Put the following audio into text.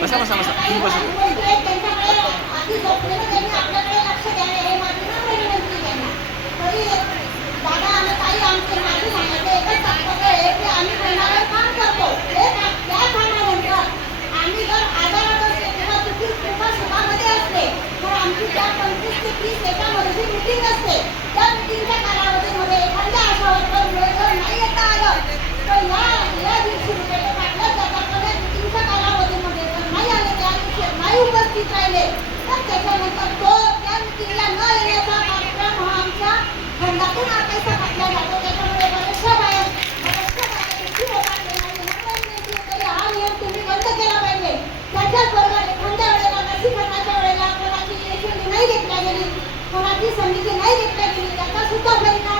बसा बसा बसा. तुम्ही बसा. करीत राहिले तर त्याच्यानंतर तो त्या व्यक्तीला न येण्याचा कार्यक्रम हा आमच्या खंडातून हा पैसा काढला जातो. त्याच्यामुळे बऱ्याचशा बाया बऱ्याचशा बाया दुःखी होतात तरी हा नियम तुम्ही बंद केला पाहिजे. त्याच्याचबरोबर एखाद्या वेळेला लसीकरणाच्या वेळेला कोणाची यशस्वी नाही घेतल्या गेली कोणाची समिती नाही घेतल्या गेली त्याचा सुद्धा परिणाम